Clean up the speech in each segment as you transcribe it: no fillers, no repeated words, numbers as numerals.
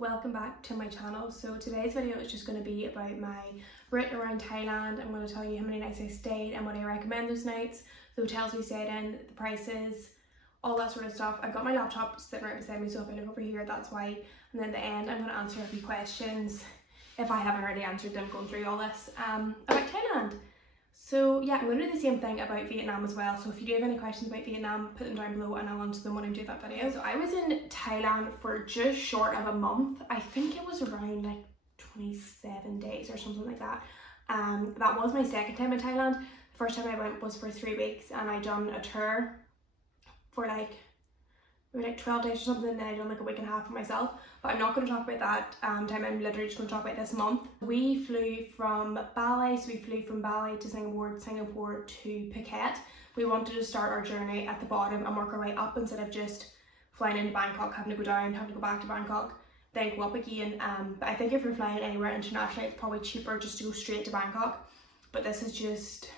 welcome back to my channel. So today's video is just going to be about my route around Thailand. I'm going to tell you how many nights I stayed and what I recommend those nights, the hotels we stayed in, the prices, all that sort of stuff. I've got my laptop sitting right beside me, so if I look over here, that's why. And then at the end, I'm going to answer a few questions if I haven't already answered them going through all this about Thailand. So yeah, I'm going to do the same thing about Vietnam as well. So if you do have any questions about Vietnam, put them down below and I'll answer them when I do that video. So I was in Thailand for just short of a month. I think it was around like 27 days or something like that. That was my second time in Thailand. The first time I went was for 3 weeks and I done a tour for maybe 12 days or something, and then I done like a week and a half for myself. But I'm not going to talk about that time. I'm literally just going to talk about this month. We flew from Bali, so we flew from Bali to Singapore to Phuket. We wanted to start our journey at the bottom and work our way up instead of just flying into Bangkok, having to go down, having to go back to Bangkok, then go up again. But I think if you're flying anywhere internationally, it's probably cheaper just to go straight to Bangkok. But this is just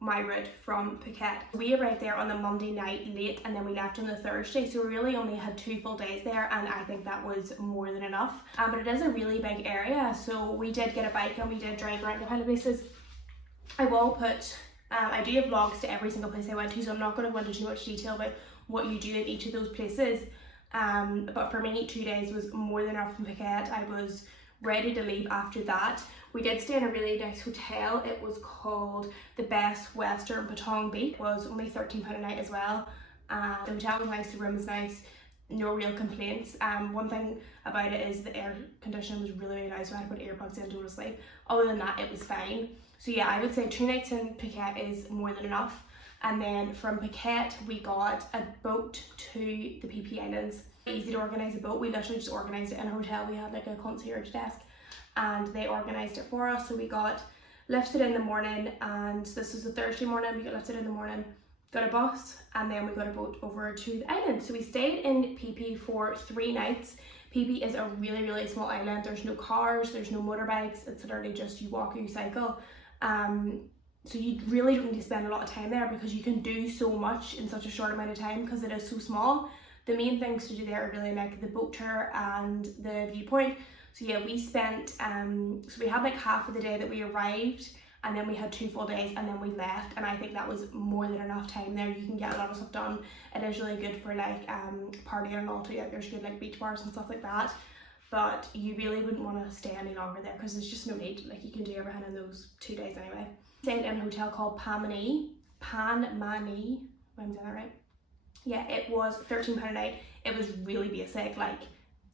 my route from Phuket. We arrived there on the Monday night late and then we left on the Thursday, so we really only had 2 full days there, and I think that was more than enough. But it is a really big area, so we did get a bike and we did drive around a couple of places. I will put, I do have vlogs to every single place I went to, so I'm not going to go into too much detail about what you do in each of those places. But for me, 2 days was more than enough from Phuket. I was ready to leave after that. We did stay in a really nice hotel. It was called the Best Western Patong Beach. It was only £13 a night as well. The hotel was nice, the room was nice, no real complaints. One thing about it is the air conditioning was really nice, so I had to put earplugs in to go to sleep. Other than that, it was fine. So yeah, I would say 2 nights in Phuket is more than enough. And then from Phuket, we got a boat to the PP Islands. Easy to organise a boat. We literally just organised it in a hotel. We had like a concierge desk and they organised it for us. So we got lifted in the morning, and this was a Thursday morning. We got lifted in the morning, got a bus, and then we got a boat over to the island. So we stayed in PP for 3 nights. PP is a really small island. There's no cars, there's no motorbikes. It's literally just you walk or you cycle. So you really don't need to spend a lot of time there because you can do so much in such a short amount of time because it is so small. The main things to do there are really like the boat tour and the viewpoint. So yeah, we spent, so we had like half of the day that we arrived, and then we had 2 full days, and then we left, and I think that was more than enough time there. You can get a lot of stuff done. It is really good for like partying and all too. Like, there's good like beach bars and stuff like that, but you really wouldn't want to stay any longer there because there's just no need. Like, you can do everything in those 2 days anyway. Stayed in a hotel called Panmani, am I saying that right? Yeah, it was £13 a night. It was really basic, like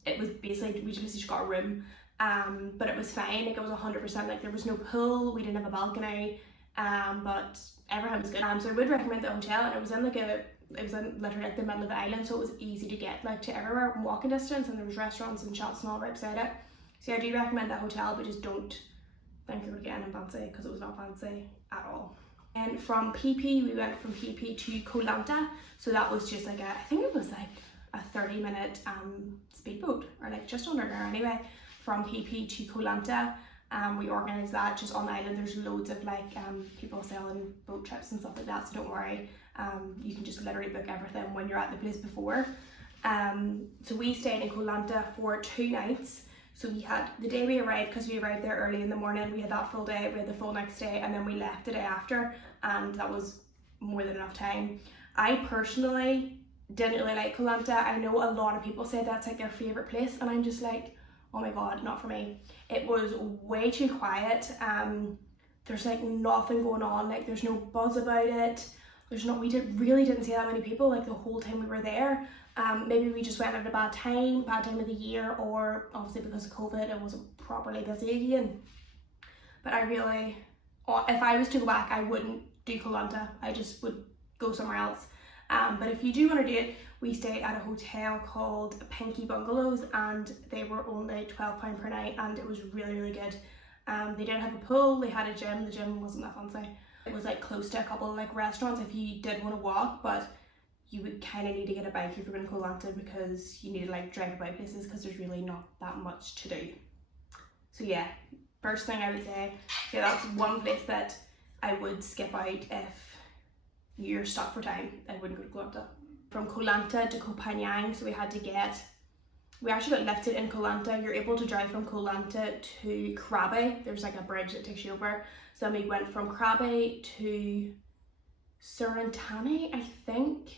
it was basically, we just got a room, but it was fine. Like, it was 100%, like there was no pool, we didn't have a balcony, but everything was good. So I would recommend the hotel, and it was in literally like the middle of the island, so it was easy to get like to everywhere in walking distance, and there was restaurants and shops and all right beside it. So yeah, I do recommend that hotel, but just don't think you're going to get anything fancy because it was not fancy at all. And from PP, we went from PP to Koh Lanta. So that was just like I think it was like a 30-minute speedboat, or like just under there anyway, from PP to Koh Lanta. We organised that just on the island. There's loads of like people selling boat trips and stuff like that, so don't worry. You can just literally book everything when you're at the place before. So we stayed in Koh Lanta for 2 nights. So we had the day we arrived, because we arrived there early in the morning, we had that full day, we had the full next day, and then we left the day after, and that was more than enough time. I personally didn't really like Koh Lanta. I know a lot of people say that's like their favourite place, and I'm just like, oh my god, not for me. It was way too quiet. There's like nothing going on, like there's no buzz about it. We really didn't see that many people like the whole time we were there. Maybe we just went at a bad time of the year, or obviously because of COVID it wasn't properly busy again. But I really, if I was to go back, I wouldn't do Koh Lanta. I just would go somewhere else. But if you do want to do it, we stayed at a hotel called Pinky Bungalows, and they were only £12 per night, and it was really good. They did have a pool, they had a gym. The gym wasn't that fancy. It was like close to a couple of like restaurants if you did want to walk, but you would kind of need to get a bike if you're going to Koh Lanta, because you need to like drive about places because there's really not that much to do. So yeah, first thing I would say, yeah, that's one place that I would skip out if you're stuck for time. I wouldn't go to Koh Lanta. From Koh Lanta to Koh Phangan, so we had to get we actually got lifted in Koh Lanta. You're able to drive from Koh Lanta to Krabi. There's like a bridge that takes you over. So we went from Krabi to Surintani, I think.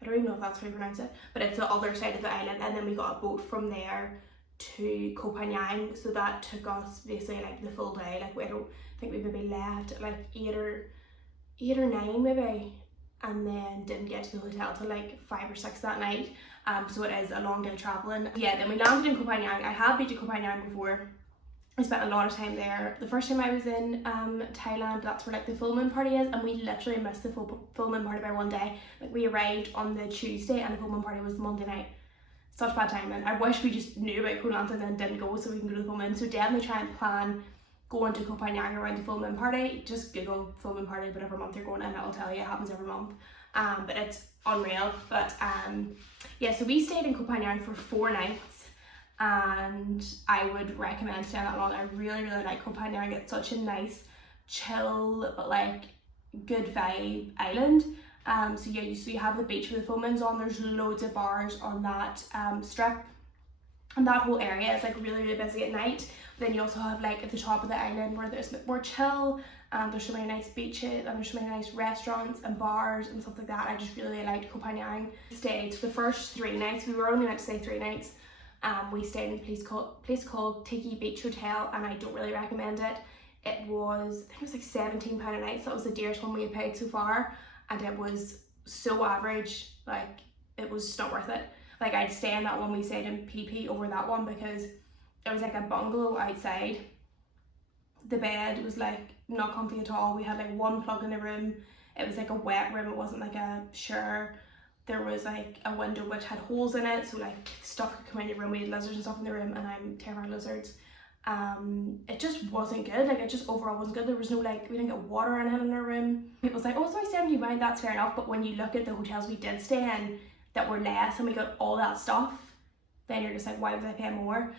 I don't even know if that's how you pronounce it, but it's the other side of the island, and then we got a boat from there to Koh Phangan. So that took us basically like the full day. Like I don't think we maybe left at like 8 or 9 maybe, and then didn't get to the hotel till like 5 or 6 that night. So it is a long day traveling. Yeah, then we landed in Koh Phangan. I have been to Koh Phangan before. I spent a lot of time there. The first time I was in Thailand, that's where like the full moon party is, and we literally missed the full moon party by one day. Like we arrived on the Tuesday and the full moon party was Monday night. Such bad timing. I wish we just knew about Koh Lanta and then didn't go so we can go to the full moon. So definitely try and plan going to Koh Phangan around the full moon party. Just Google full moon party whatever month you're going and it'll tell you. It happens every month. But it's unreal. But yeah, so we stayed in Koh Phangan for 4 nights. And I would recommend staying that long. I really like Koh Phangan. It's such a nice, chill, but like good vibe island. So yeah, you have the beach with the full moons on. There's loads of bars on that strip, and that whole area is like really busy at night. But then you also have like at the top of the island where there's a bit more chill, and there's so many nice beaches and there's so many nice restaurants and bars and stuff like that. I just really liked Koh Phangan. Stayed the first 3 nights. We were only meant to stay 3 nights. We stayed in a place called Tiki Beach Hotel, and I don't really recommend it. It was, I think it was like £17 a night, so that was the dearest one we had paid so far, and it was so average. Like it was just not worth it. Like I'd stay in that one we stayed in PP over that one because it was like a bungalow outside. The bed was like not comfy at all. We had like 1 plug in the room. It was like a wet room. It wasn't like a shower. There was like a window which had holes in it, so like stuff could come in your room. We had lizards and stuff in the room, and I'm terrified of lizards. It just wasn't good. Like it just overall wasn't good. There was no like, we didn't get water in it in our room. People's like, oh, it's only £70, that's fair enough. But when you look at the hotels we did stay in that were less and we got all that stuff, then you're just like, why would I pay more?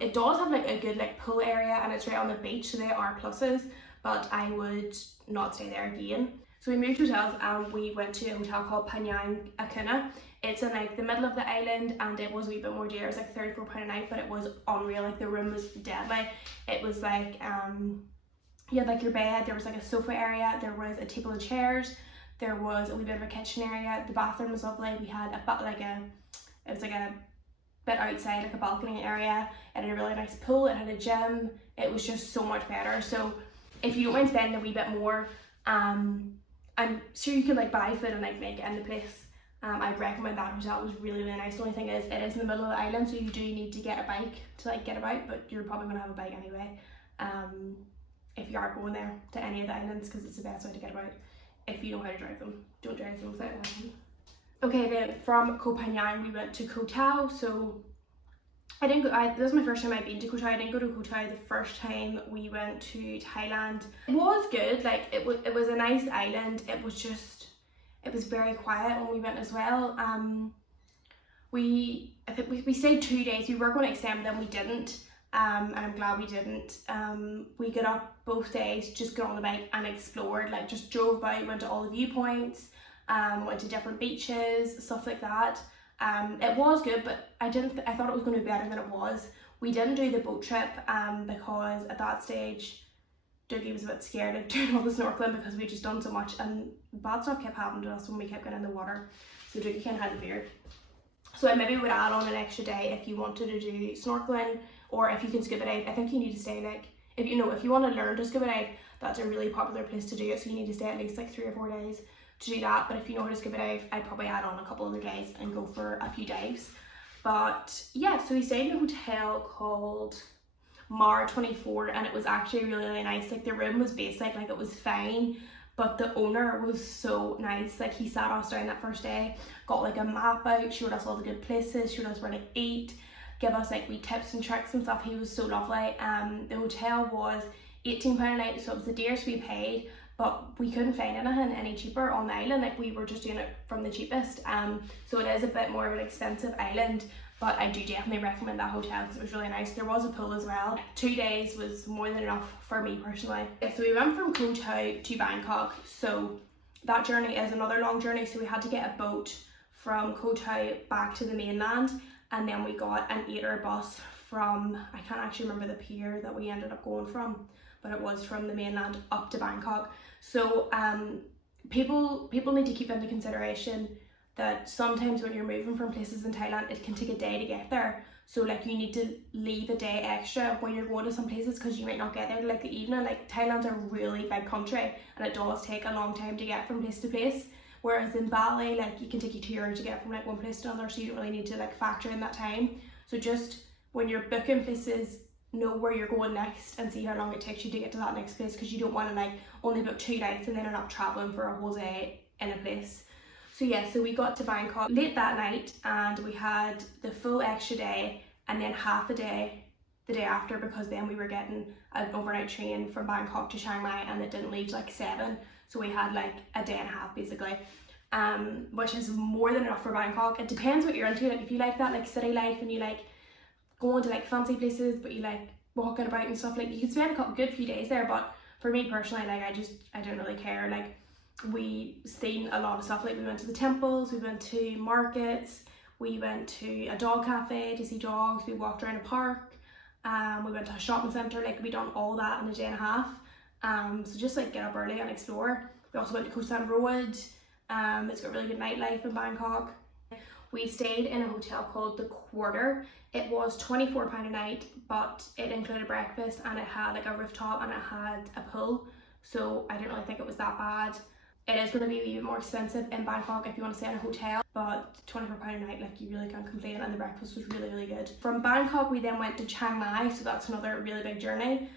It does have like a good like pool area, and it's right on the beach, so there are pluses, but I would not stay there again. So we moved hotels and we went to a hotel called Panyang Akuna. It's in like the middle of the island, and it was a wee bit more dear. It was like £34 a night, but it was unreal. Like the room was deadly. It was like you had like your bed, there was like a sofa area, there was a table and chairs, there was a wee bit of a kitchen area, the bathroom was lovely. We had it was like a bit outside, like a balcony area. It had a really nice pool, it had a gym. It was just so much better. So if you don't mind spending a wee bit more, I'm sure you can like buy food and like make it in the place. I'd recommend that hotel. It was really nice. The only thing is it is in the middle of the island, so you do need to get a bike to like get about, but you're probably going to have a bike anyway if you are going there to any of the islands, because it's the best way to get about if you know how to drive them. Don't drive them without a license. Okay, then from Koh Phangan we went to Koh Tao. So I didn't go, this is my first time I've been to Koh Tao. I didn't go to Koh Tao the first time we went to Thailand. It was good, like it was a nice island. It was very quiet when we went as well. I think we stayed 2 days. We were going to extend, but then we didn't. And I'm glad we didn't. We got up both days, just got on the bike and explored, like just drove by, went to all the viewpoints, went to different beaches, stuff like that. It was good, but I thought it was going to be better than it was. We didn't do the boat trip because at that stage Dougie was a bit scared of doing all the snorkeling because we'd just done so much, and bad stuff kept happening to us when we kept getting in the water, so Dougie kind of had the fear. So I maybe would add on an extra day if you wanted to do snorkeling, or if you can scuba dive. I think you need to stay like, if you want to learn to scuba dive, that's a really popular place to do it, so you need to stay at least like 3 or 4 days to do that. But if you know how to scuba dive, I'd probably add on a couple other days and go for a few dives. But yeah, so we stayed in a hotel called Mar 24, and it was actually really nice. Like the room was basic, like it was fine, but the owner was so nice. Like he sat us down that first day, got like a map out, showed us all the good places, showed us where to eat, give us like wee tips and tricks and stuff. He was so lovely. The hotel was £18 a night, so it was the dearest we paid, but we couldn't find anything any cheaper on the island. Like we were just doing it from the cheapest. So it is a bit more of an expensive island, but I do definitely recommend that hotel because it was really nice. There was a pool as well. 2 days was more than enough for me personally. So we went from Koh Tao to Bangkok. So that journey is another long journey. So we had to get a boat from Koh Tao back to the mainland. and then we got an 8-hour bus from, I can't actually remember the pier that we ended up going from, but it was from the mainland up to Bangkok. So people need to keep into consideration that sometimes when you're moving from places in Thailand, it can take a day to get there. So like you need to leave a day extra when you're going to some places, because you might not get there till like the evening. Like Thailand's a really big country and it does take a long time to get from place to place. Whereas in Bali, like you can take you 2 hours to get from like one place to another, so you don't really need to like factor in that time. So just when you're booking places, know where you're going next and see how long it takes you to get to that next place, because you don't want to like only book 2 nights and then end up traveling for a whole day in a place. So yeah, so we got to Bangkok late that night and we had the full extra day and then half a day the day after, because then we were getting an overnight train from Bangkok to Chiang Mai and it didn't leave till like 7. So we had like a day and a half basically, which is more than enough for Bangkok. It depends what you're into. Like if you like that like city life and you like going to like fancy places but you like walking about and stuff, like you can spend a good few days there. But for me personally, like I don't really care. Like we seen a lot of stuff. Like we went to the temples, we went to markets, we went to a dog cafe to see dogs, we walked around a park, we went to a shopping centre. Like we done all that in a day and a half. So just like get up early and explore. We also went to Koh San Road. It's got really good nightlife in Bangkok. We stayed in a hotel called The Quarter. It was £24 a night, but it included breakfast and it had like a rooftop and it had a pool. So I didn't really think it was that bad. It is going to be a wee bit more expensive in Bangkok if you want to stay in a hotel, but £24 a night, like you really can't complain, and the breakfast was really, really good. From Bangkok we then went to Chiang Mai, so that's another really big journey.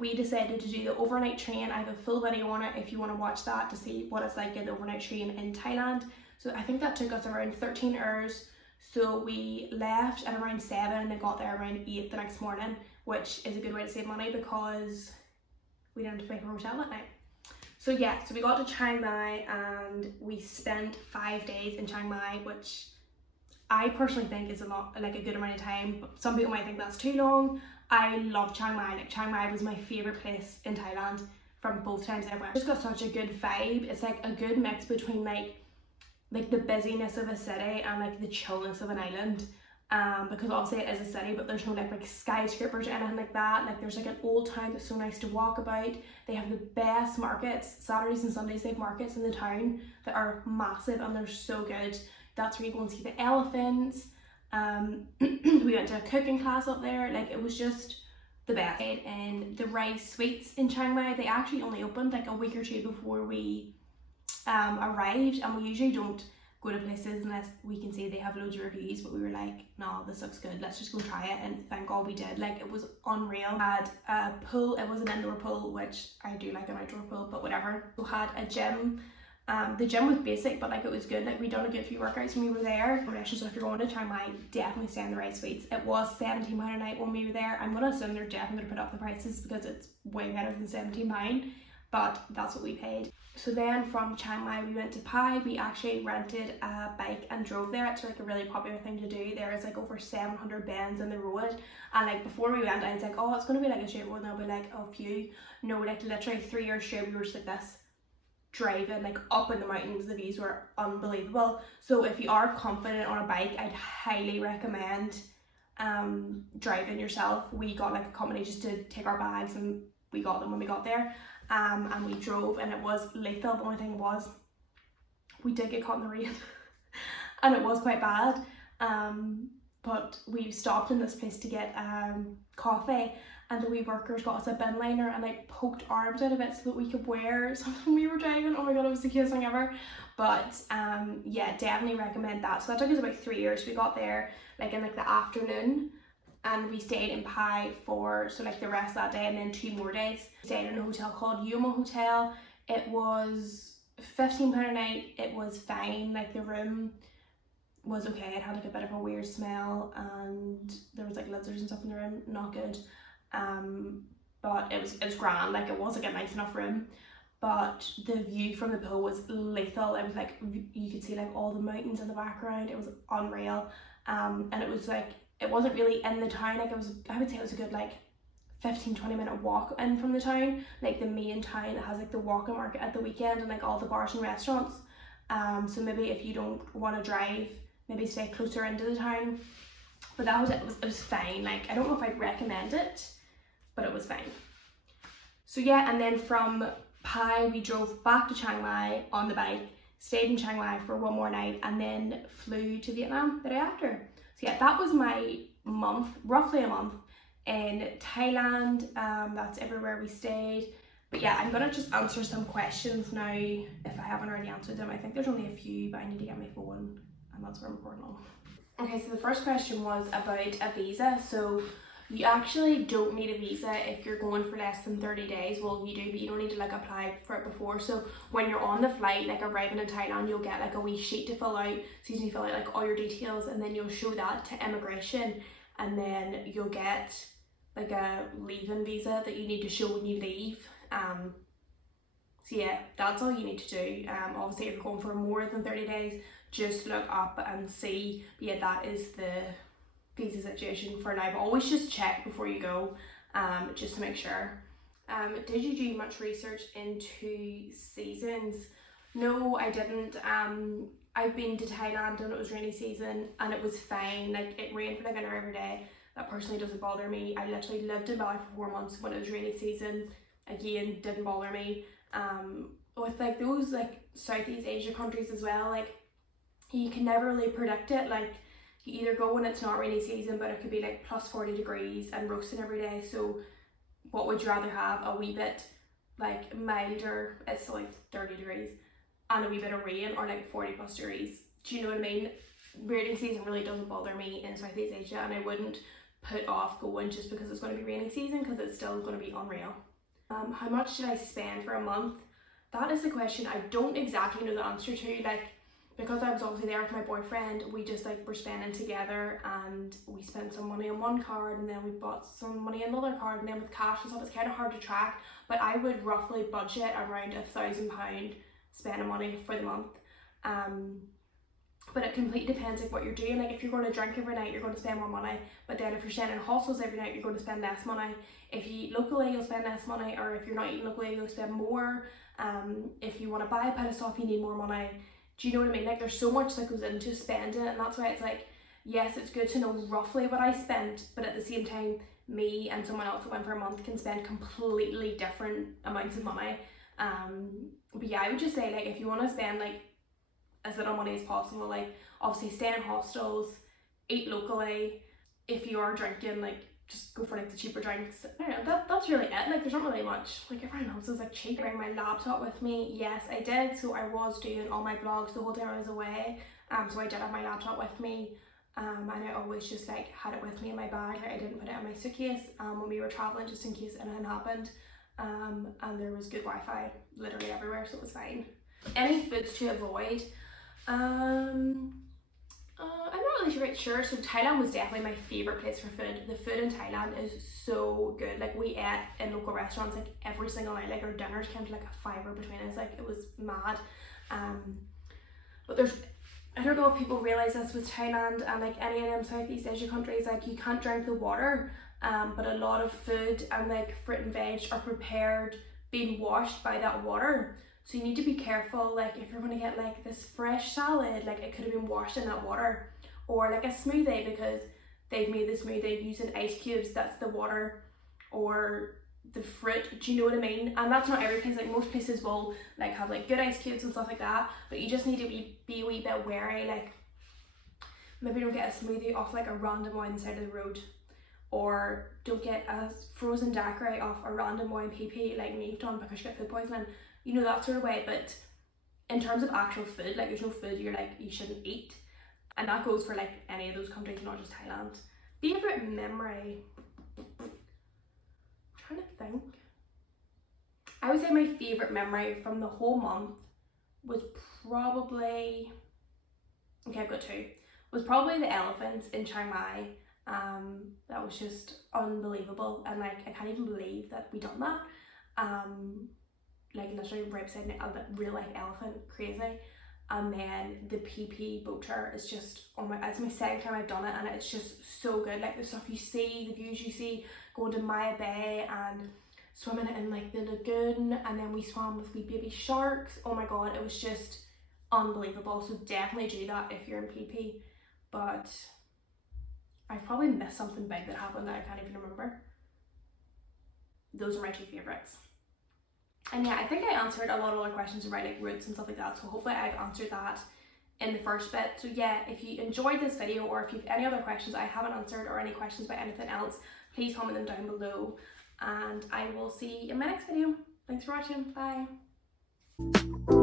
We decided to do the overnight train. I have a full video on it if you want to watch that to see what it's like in the overnight train in Thailand. So I think that took us around 13 hours. So we left at around 7 and then got there around 8 the next morning, which is a good way to save money because we didn't have to pay for a hotel that night. So yeah, so we got to Chiang Mai and we spent 5 days in Chiang Mai, which I personally think is a lot, like a good amount of time. But some people might think that's too long. I love Chiang Mai. Like Chiang Mai was my favourite place in Thailand from both times I went. It's got such a good vibe. It's like a good mix between like the busyness of a city and like the chillness of an island. Because obviously it is a city, but there's no like skyscrapers or anything like that. Like there's like an old town that's so nice to walk about. They have the best markets. Saturdays and Sundays they have markets in the town that are massive and they're so good. That's where you go and see the elephants. We went to a cooking class up there. Like it was just the best. And the rice sweets in Chiang Mai, they actually only opened like a week or two before we arrived, and we usually don't go to places unless we can say they have loads of reviews, but we were like, no, this looks good, let's just go try it, and thank God we did. Like it was unreal. We had a pool. It was an indoor pool, which I do like an outdoor pool, but whatever. We had a gym. The gym was basic, but like it was good. Like we done a good few workouts when we were there. So if you're going to Chiang Mai, definitely stay in the right suites. It was £17 a night when we were there. I'm gonna assume they're definitely gonna put up the prices because it's way better than £17, but that's what we paid. So then from Chiang Mai we went to Pai. We actually rented a bike and drove there. It's like a really popular thing to do. There is like over 700 bends in the road, and like before we went I was like, oh, it's gonna be like a straight road and I'll be like a few. No, like literally 3 years straight we were just like this, driving like up in the mountains. The views were unbelievable. So if you are confident on a bike, I'd highly recommend driving yourself. We got like a company just to take our bags and we got them when we got there, and we drove and it was lethal. The only thing was we did get caught in the rain and it was quite bad, but we stopped in this place to get coffee, and the wee workers got us a bin liner and like poked arms out of it so that we could wear something when we were driving. Oh my god, it was the cutest thing ever. But yeah, definitely recommend that. So that took us about 3 years. We got there like in like the afternoon and we stayed in Pai for like the rest of that day and then 2 more days. We stayed in a hotel called Yuma Hotel. It was £15 a night. It was fine. Like the room was okay. It had like a bit of a weird smell and there was like lizards and stuff in the room. Not good. But it was grand. Like it was like a nice enough room, but the view from the pool was lethal. It was like you could see like all the mountains in the background. It was unreal. And it was like, it wasn't really in the town. Like it was, I would say it was a good like 15-20 minute walk in from the town, like the main town that has like the walking market at the weekend and like all the bars and restaurants. So maybe if you don't want to drive, maybe stay closer into the town. but that was it. It was fine. Like, I don't know if I'd recommend it, but it was fine. So yeah, and then from Pai we drove back to Chiang Mai on the bike, stayed in Chiang Mai for one more night, and then flew to Vietnam the day after. So yeah, that was my month, roughly a month in Thailand. That's everywhere we stayed. But yeah, I'm gonna just answer some questions now if I haven't already answered them. I think there's only a few, but I need to get my phone, and that's where I'm recording on. Okay, so the first question was about a visa. So you actually don't need a visa if you're going for less than 30 days. Well, you do, but you don't need to like apply for it before. So when you're on the flight, like arriving in Thailand, you'll get like a wee sheet to fill out. So you need to fill out like all your details, and then you'll show that to immigration, and then you'll get like a leaving visa that you need to show when you leave. So yeah, that's all you need to do. Obviously if you're going for more than 30 days, just look up and see. But yeah, that is the visa situation for now, but always just check before you go, just to make sure. Did you do much research into seasons? No, I didn't. I've been to Thailand and it was rainy season and it was fine. Like, it rained for like an hour every day. That personally doesn't bother me. I literally lived in Bali for 4 months when it was rainy season. Again, didn't bother me. With like those like Southeast Asia countries as well, like you can never really predict it. Like, you either go when it's not rainy season, but it could be like plus 40 degrees and roasting every day. So what would you rather have? A wee bit like milder, it's still like 30 degrees, and a wee bit of rain, or like 40 plus degrees? Do you know what I mean? Rainy season really doesn't bother me in Southeast Asia, and I wouldn't put off going just because it's going to be rainy season, because it's still going to be unreal. How much did I spend for a month? That is the question I don't exactly know the answer to. Like, because I was obviously there with my boyfriend, we just like were spending together, and we spent some money on one card, and then we bought some money on another card, and then with cash and stuff, it's kind of hard to track. But I would roughly budget around £1,000 spending money for the month. But it completely depends like what you're doing. Like, if you're going to drink every night, you're going to spend more money. But then if you're staying in hostels every night, you're going to spend less money. If you eat locally, you'll spend less money, or if you're not eating locally, you'll spend more. If you want to buy a bit of stuff, you need more money. Do you know what I mean? Like, there's so much that goes into spending, and that's why it's like, yes, it's good to know roughly what I spent, but at the same time, me and someone else that went for a month can spend completely different amounts of money. But yeah, I would just say, like, if you want to spend like as little money as possible, like obviously stay in hostels, eat locally. If you are drinking, like just go for like the cheaper drinks. I don't know, that's really it. Like, there's not really much. Like, everyone else is like cheap. Bring my laptop with me. Yes, I did. So I was doing all my vlogs the whole time I was away. So I did have my laptop with me. And I always just like had it with me in my bag. Like, I didn't put it in my suitcase when we were traveling, just in case anything happened. And there was good Wi-Fi literally everywhere, so it was fine. Any foods to avoid? I'm not really sure. So Thailand was definitely my favourite place for food. The food in Thailand is so good. Like, we ate in local restaurants like every single night. Like, our dinners came to like a fiver between us. Like, it was mad. But I don't know if people realise this with Thailand and like any of them Southeast Asia countries, like you can't drink the water. But a lot of food and like fruit and veg are prepared being washed by that water. So you need to be careful, like if you're going to get like this fresh salad, like it could have been washed in that water. Or like a smoothie, because they've made the smoothie using ice cubes, that's the water. Or the fruit, do you know what I mean? And that's not every place. Like, most places will like have like good ice cubes and stuff like that, but you just need to be a wee bit wary. Like, maybe don't get a smoothie off like a random boy on the side of the road, or don't get a frozen daiquiri off a random boy in PP like me done, because you get food poisoning, you know, that sort of way. But in terms of actual food, like there's no food you're like you shouldn't eat, and that goes for like any of those countries, not just Thailand. Favorite memory? I'm trying to think. I would say my favorite memory from the whole month was probably, okay, I've got two, was probably the elephants in Chiang Mai. That was just unbelievable, and like I can't even believe that we done that. Like literally right beside a real life elephant, crazy. And then the PP boat tour is just, it's my second time I've done it, and it's just so good. Like the stuff you see, the views you see, going to Maya Bay and swimming in like the lagoon, and then we swam with wee baby sharks. Oh my god, it was just unbelievable. So definitely do that if you're in PP. But I've probably missed something big that happened that I can't even remember. Those are my 2 favourites. And yeah, I think I answered a lot of other questions about like routes and stuff like that, so hopefully I've answered that in the first bit. So yeah, if you enjoyed this video, or if you've any other questions I haven't answered, or any questions about anything else, please comment them down below, and I will see you in my next video. Thanks for watching. Bye.